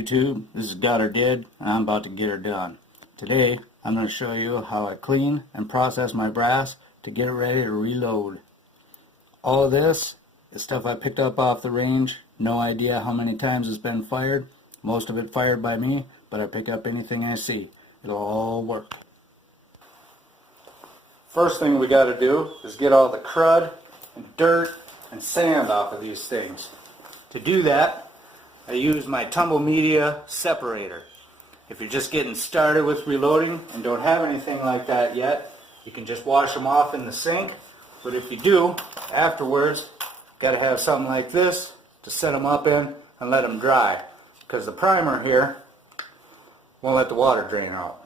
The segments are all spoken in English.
YouTube, this is Got Her Did, and I'm about to get her done. Today, I'm going to show you how I clean and process my brass to get it ready to reload. All of this is stuff I picked up off the range. No idea how many times it's been fired. Most of it fired by me, but I pick up anything I see. It'll all work. First thing we got to do is get all the crud and dirt and sand off of these things. To do that, I use my tumble media separator. If you're just getting started with reloading and don't have anything like that yet, you can just wash them off in the sink. But if you do, afterwards, got to have something like this to set them up in and let them dry, because the primer here won't let the water drain out.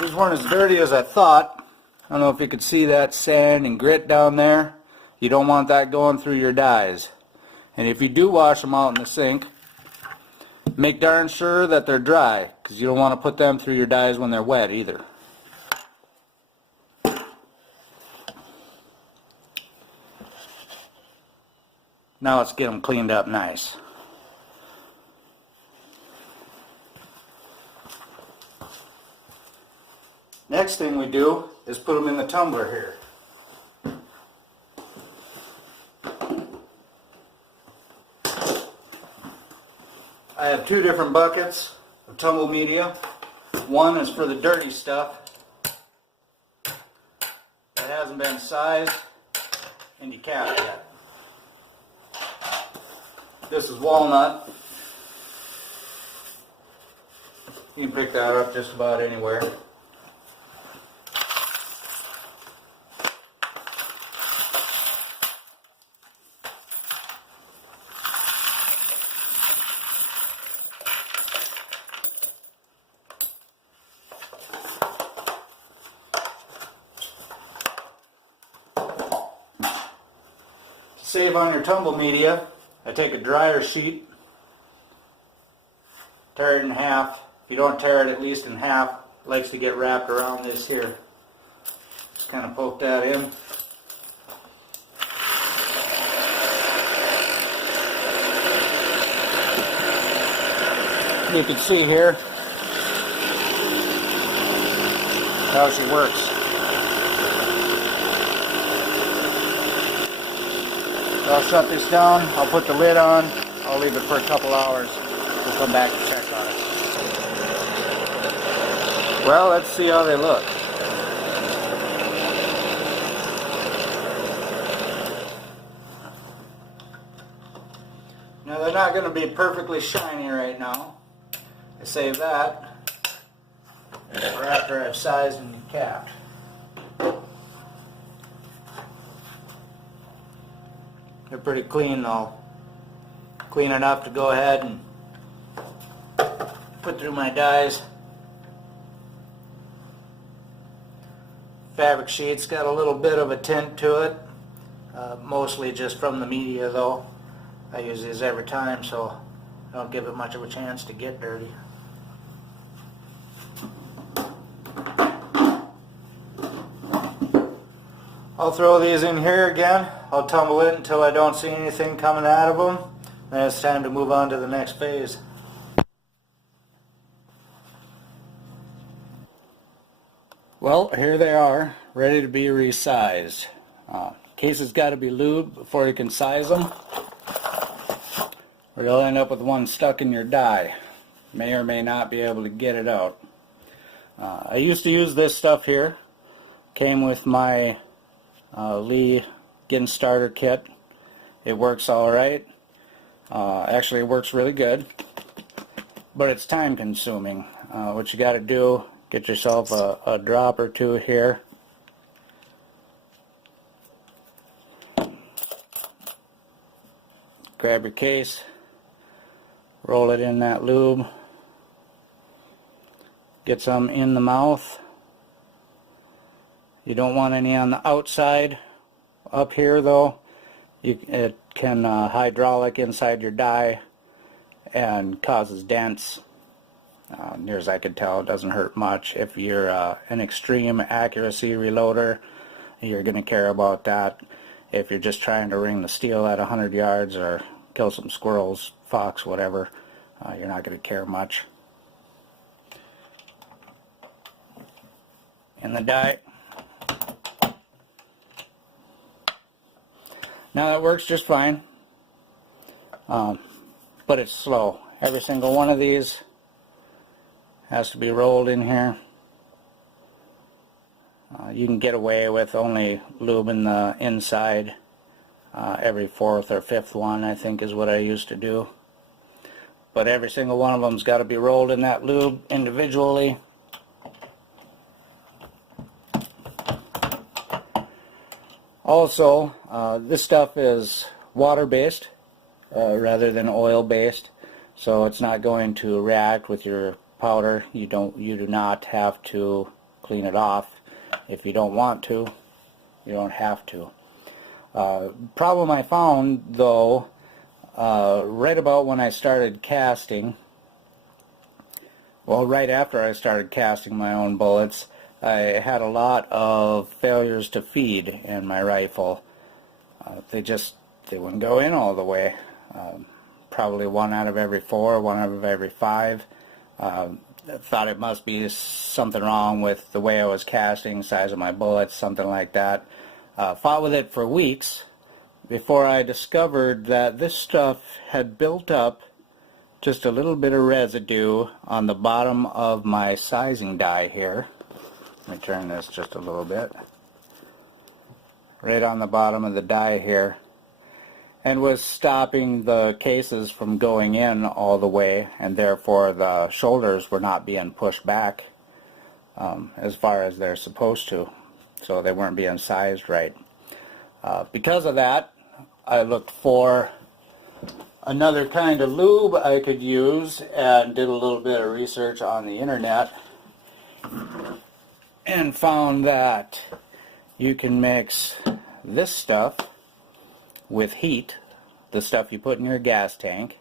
These weren't as dirty as I thought. I don't know if you could see that sand and grit down there. You don't want that going through your dyes. And if you do wash them out in the sink, make darn sure that they're dry, because you don't want to put them through your dyes when they're wet either. Now let's get them cleaned up nice. Next thing we do is put them in the tumbler here. I have two different buckets of tumble media. One is for the dirty stuff that hasn't been sized and decapped yet. This is walnut. You can pick that up just about anywhere. Save on your tumble media, I take a dryer sheet, tear it in half. If you don't tear it at least in half, it likes to get wrapped around this here. Just kind of poke that in. You can see here how she works. I'll shut this down, I'll put the lid on, I'll leave it for a couple hours. We'll come back and check on it. Well, let's see how they look. Now they're not going to be perfectly shiny right now. I save that for after I've sized and capped. They're pretty clean though. Clean enough to go ahead and put through my dyes. Fabric sheet's got a little bit of a tint to it. Mostly just from the media though. I use these every time, so I don't give it much of a chance to get dirty. I'll throw these in here again. I'll tumble it until I don't see anything coming out of them. Then it's time to move on to the next phase. Well, here they are, ready to be resized. Case has got to be lubed before you can size them, or you'll end up with one stuck in your die. May or may not be able to get it out. I used to use this stuff here. Came with my Lee Getting Starter Kit. It works alright. Actually, it works really good, but it's time consuming. What you got to do, get yourself a drop or two here. Grab your case, roll it in that lube, get some in the mouth. You don't want any on the outside. Up here though, it can hydraulic inside your die and causes dents. Near as I could tell, it doesn't hurt much. If you're an extreme accuracy reloader, you're going to care about that. If you're just trying to ring the steel at 100 yards or kill some squirrels, fox, whatever, you're not going to care much. In the die. Now that works just fine, but it's slow. Every single one of these has to be rolled in here. You can get away with only lubing the inside every fourth or fifth one, I think is what I used to do. But every single one of them's got to be rolled in that lube individually. Also, this stuff is water-based rather than oil-based, so it's not going to react with your powder. You do not have to clean it off. If you don't want to, you don't have to. Problem I found though, right about when I started casting, well, right after I started casting my own bullets, I had a lot of failures to feed in my rifle. They wouldn't go in all the way. Probably 1 out of every 4, 1 out of every 5. Thought it must be something wrong with the way I was casting, size of my bullets, something like that. Fought with it for weeks before I discovered that this stuff had built up just a little bit of residue on the bottom of my sizing die here. Let me turn this just a little bit. Right on the bottom of the die here. And was stopping the cases from going in all the way, and therefore the shoulders were not being pushed back as far as they're supposed to. So they weren't being sized right. Because of that, I looked for another kind of lube I could use and did a little bit of research on the internet and found that you can mix this stuff with heat, the stuff you put in your gas tank,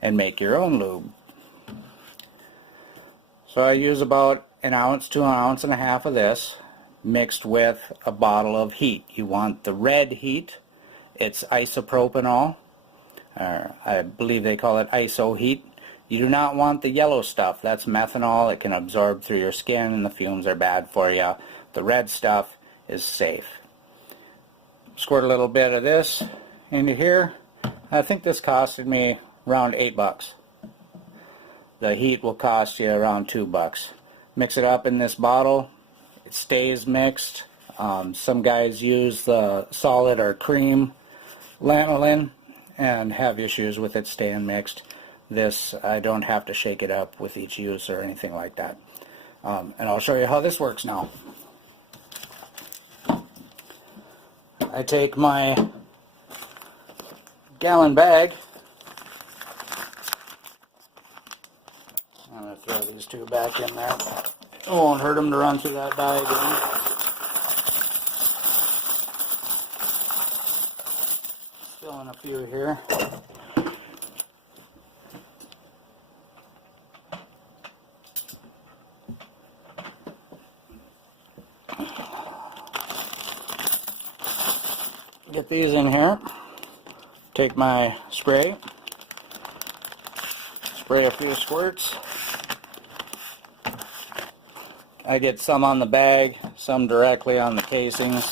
and make your own lube. So I use about 1 ounce to 1.5 ounces of this mixed with a bottle of heat. You want the red heat. It's isopropanol. I believe they call it iso heat. You do not want the yellow stuff. That's methanol. It can absorb through your skin and the fumes are bad for you. The red stuff is safe. Squirt a little bit of this into here. I think this costed me around $8. The heat will cost you around $2. Mix it up in this bottle. It stays mixed. Some guys use the solid or cream lanolin and have issues with it staying mixed. This, I don't have to shake it up with each use or anything like that. And I'll show you how this works now. I take my gallon bag. I'm going to throw these two back in there. It won't hurt them to run through that die again. Fill in a few here. Get these in here. Take my spray. Spray a few squirts. I get some on the bag, some directly on the casings.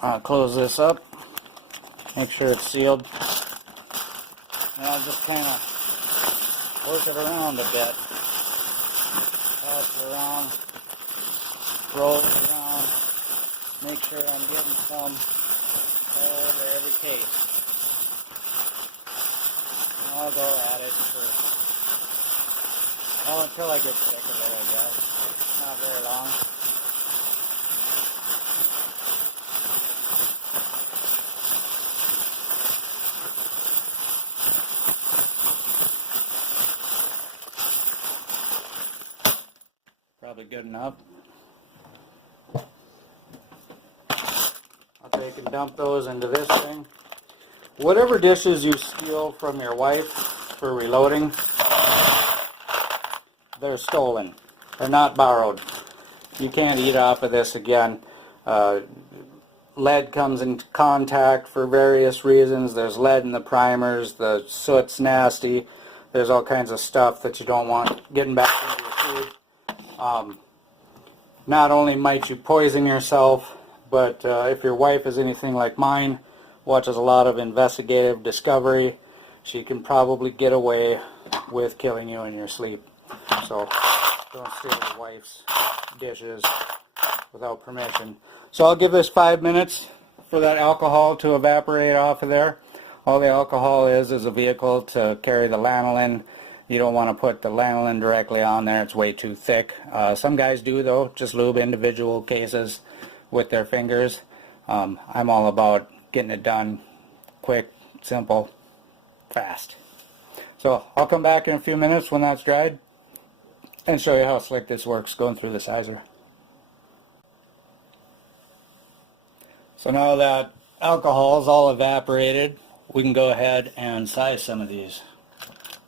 I'll close this up. Make sure it's sealed. And I'll just kind of work it around a bit. Pass it around. roll it around, make sure I'm getting some all over every case. And I'll go at it for, oh, until I get sick of it, I guess. Not very long. Probably good enough. I'll take and dump those into this thing. Whatever dishes you steal from your wife for reloading, they're stolen. They're not borrowed. You can't eat off of this again. Lead comes in contact for various reasons. There's lead in the primers. The soot's nasty. There's all kinds of stuff that you don't want getting back into your food. Not only might you poison yourself, but if your wife is anything like mine, watches a lot of investigative discovery, she can probably get away with killing you in your sleep. So don't steal your wife's dishes without permission. So I'll give this 5 minutes for that alcohol to evaporate off of there. All the alcohol is a vehicle to carry the lanolin. You don't want to put the lanolin directly on there. It's way too thick. Some guys do, though, just lube individual cases with their fingers. I'm all about getting it done quick, simple, fast. So I'll come back in a few minutes when that's dried and show you how slick this works going through the sizer. So now that alcohol is all evaporated, we can go ahead and size some of these.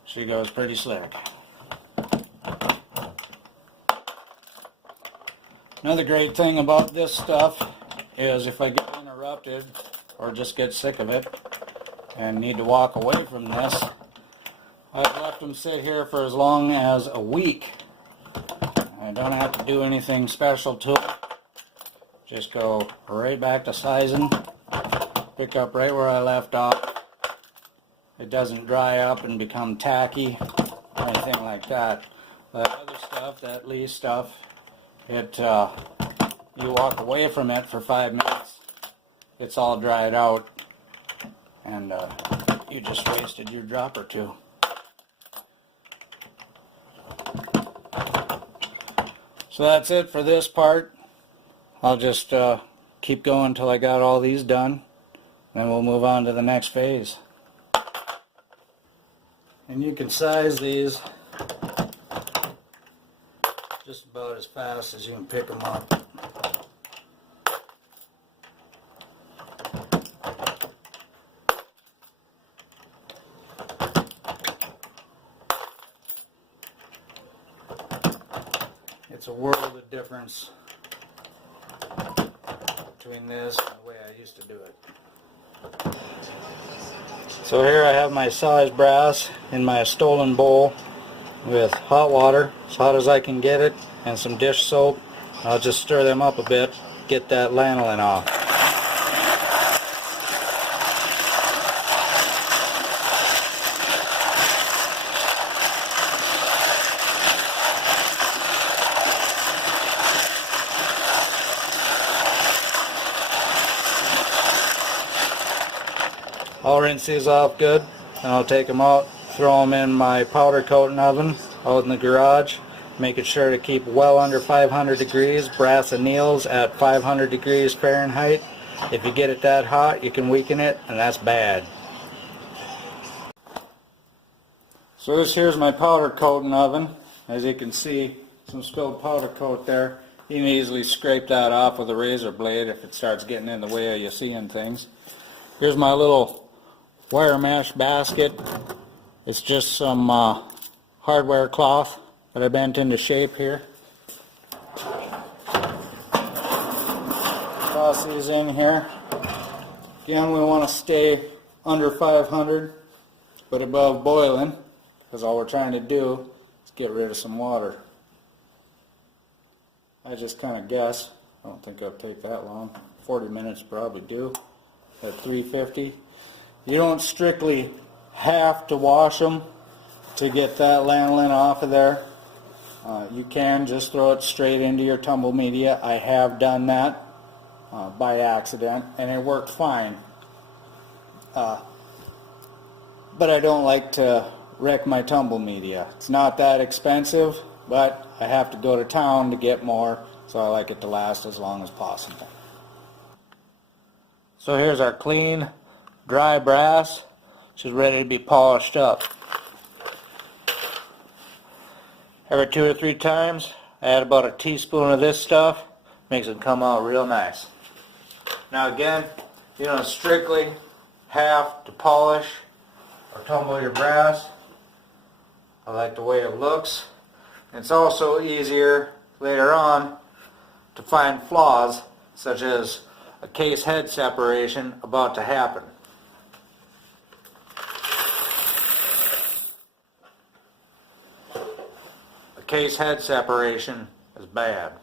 She goes pretty slick. Another great thing about this stuff is if I get interrupted or just get sick of it and need to walk away from this, I've left them sit here for as long as a week. I don't have to do anything special to it. Just go right back to sizing, pick up right where I left off. It doesn't dry up and become tacky or anything like that. That other stuff, that Lee stuff, you walk away from it for 5 minutes, it's all dried out, and you just wasted your drop or two. So that's it for this part. I'll just keep going until I got all these done, then we'll move on to the next phase. And you can size these just about as fast as you can pick them up. It's a world of difference between this and the way I used to do it. So here I have my sized brass in my stolen bowl with hot water, as hot as I can get it, and some dish soap. I'll just stir them up a bit, get that lanolin off. I'll rinse these off good, and I'll take them out, throw them in my powder coating oven out in the garage, making sure to keep well under 500 degrees, brass anneals at 500 degrees Fahrenheit. If you get it that hot, you can weaken it, and that's bad. So here's my powder coating oven. As you can see, some spilled powder coat there. You can easily scrape that off with a razor blade if it starts getting in the way of you seeing things. Here's my little wire mesh basket. It's just some hardware cloth that I bent into shape here. Toss these in here. Again, we want to stay under 500 but above boiling, because all we're trying to do is get rid of some water. I just kind of guess. I don't think it'll take that long. 40 minutes probably do at 350. You don't strictly have to wash them to get that lanolin off of there. You can just throw it straight into your tumble media. I have done that by accident, and it worked fine. But I don't like to wreck my tumble media. It's not that expensive, but I have to go to town to get more, so I like it to last as long as possible. So here's our clean, dry brass. She's ready to be polished up. Every 2 or 3 times, I add about a teaspoon of this stuff. Makes it come out real nice. Now again, you don't strictly have to polish or tumble your brass. I like the way it looks. It's also easier later on to find flaws, such as a case head separation about to happen. A case head separation is bad.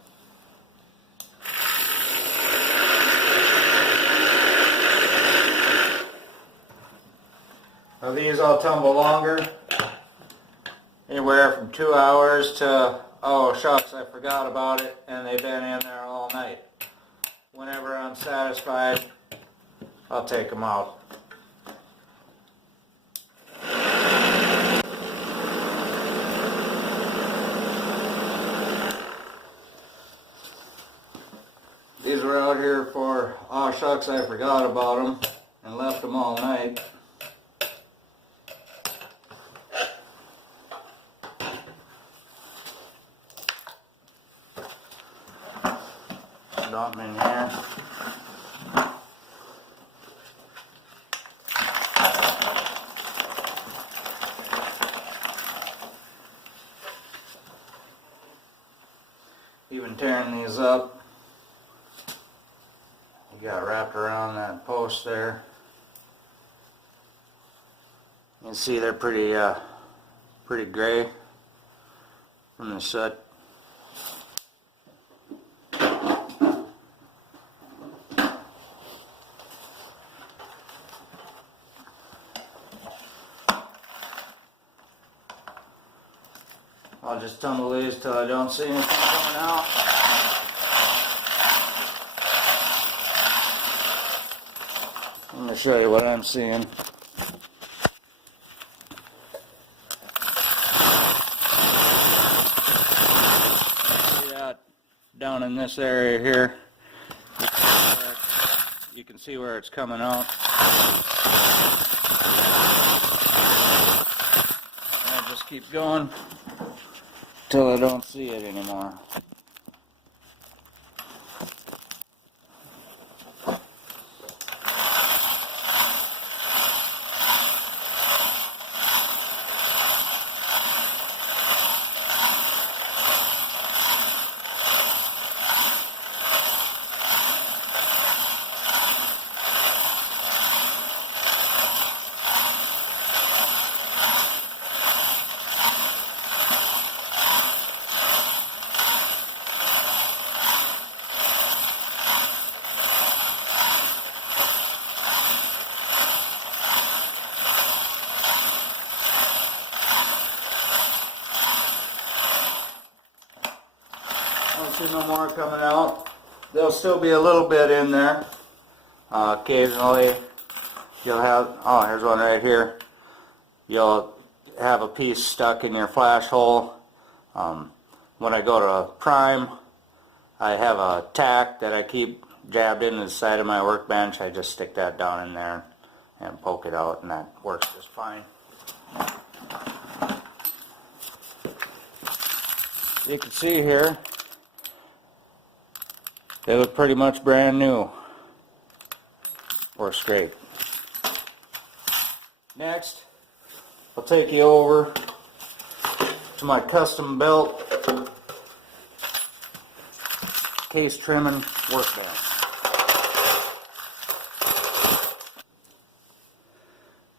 Now these all tumble longer, anywhere from 2 hours to, oh shucks, I forgot about it, and they've been in there all night. Whenever I'm satisfied, I'll take them out. These were out here for, oh shucks, I forgot about them, and left them all night. Dump them in here. Even tearing these up, you got wrapped around that post there. You can see they're pretty gray from the soot. I'll just tumble these till I don't see anything coming out. I'm going to show you what I'm seeing. See that down in this area here? You can see where it's coming out. And I just keep going till I don't see it anymore. See no more coming out. There'll still be a little bit in there. Occasionally you'll have, oh here's one right here, you'll have a piece stuck in your flash hole. When I go to prime, I have a tack that I keep jabbed into the side of my workbench. I just stick that down in there and poke it out, and that works just fine. You can see here, they look pretty much brand new or scraped. Next, I'll take you over to my custom belt case trimming workbench.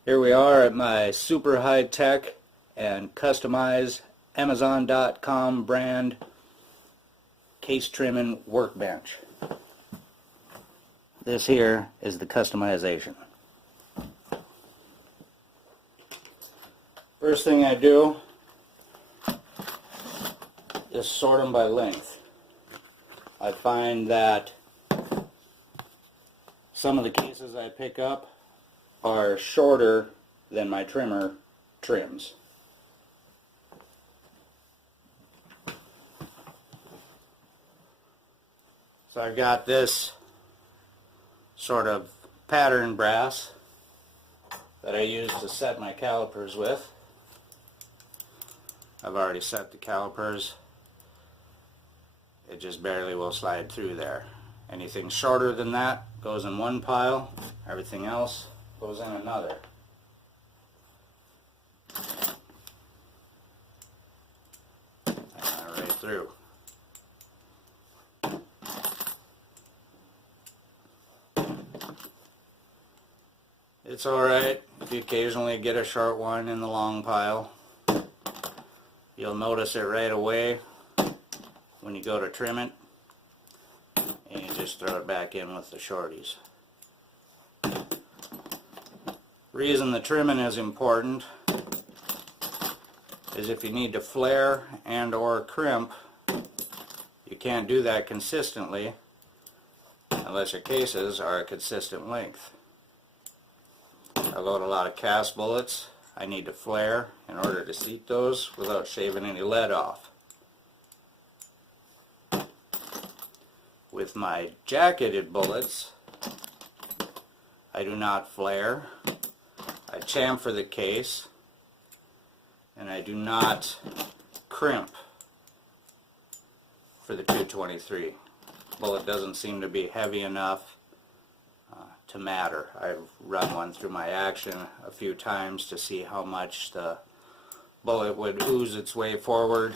Here we are at my super high tech and customized Amazon.com brand case trimming workbench. This here is the customization. First thing I do just sort them by length. I find that some of the cases I pick up are shorter than my trimmer trims. So I've got this sort of pattern brass that I use to set my calipers with. I've already set the calipers. It just barely will slide through there. Anything shorter than that goes in one pile, everything else goes in another. And right through. It's alright if you occasionally get a short one in the long pile. You'll notice it right away when you go to trim it, and you just throw it back in with the shorties. Reason the trimming is important is if you need to flare and or crimp, you can't do that consistently unless your cases are a consistent length. I load a lot of cast bullets. I need to flare in order to seat those without shaving any lead off. With my jacketed bullets, I do not flare. I chamfer the case, and I do not crimp for the 223. Bullet doesn't seem to be heavy enough to matter. I've run one through my action a few times to see how much the bullet would ooze its way forward,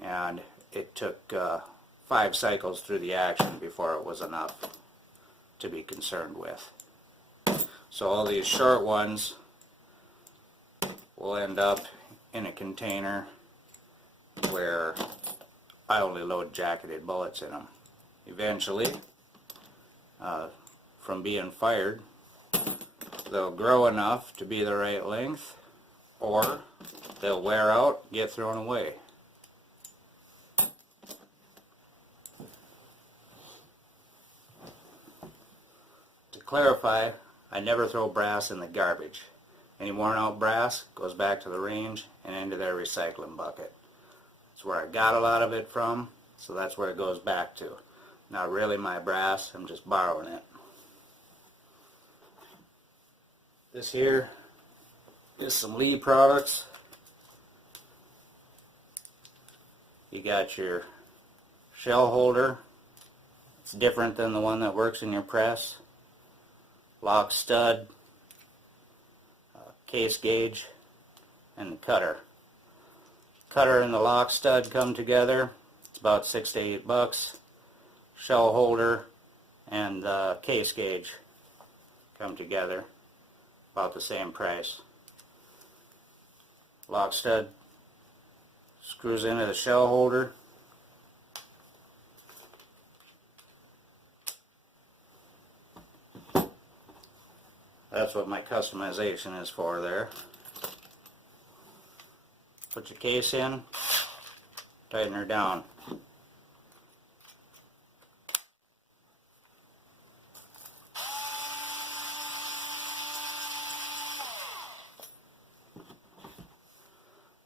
and it took 5 cycles through the action before it was enough to be concerned with. So all these short ones will end up in a container where I only load jacketed bullets in them. Eventually, from being fired, they'll grow enough to be the right length, or they'll wear out, get thrown away. To clarify, I never throw brass in the garbage. Any worn out brass goes back to the range and into their recycling bucket. That's where I got a lot of it from, so that's where it goes back to. Not really my brass, I'm just borrowing it. This here is some Lee products. You got your shell holder. It's different than the one that works in your press. Lock stud, case gauge, and the cutter. Cutter and the lock stud come together. It's about $6 to $8. Shell holder and the case gauge come together, about the same price. Lock stud screws into the shell holder. That's what my customization is for there. Put your case in, tighten her down.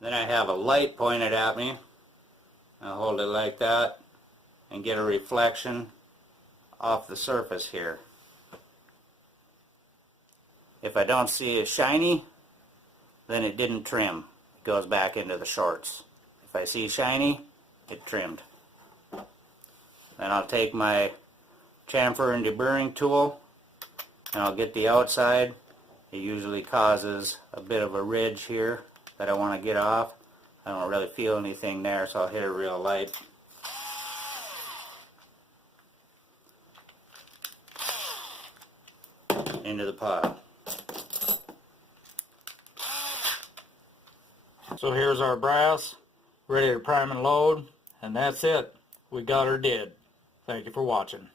Then I have a light pointed at me. I'll hold it like that and get a reflection off the surface here. If I don't see it shiny, then it didn't trim. It goes back into the shorts. If I see shiny, it trimmed. Then I'll take my chamfer and deburring tool and I'll get the outside. It usually causes a bit of a ridge here that I want to get off. I don't really feel anything there, so I'll hit it real light. Into the pile. So here's our brass, ready to prime and load, and that's it. We got her did. Thank you for watching.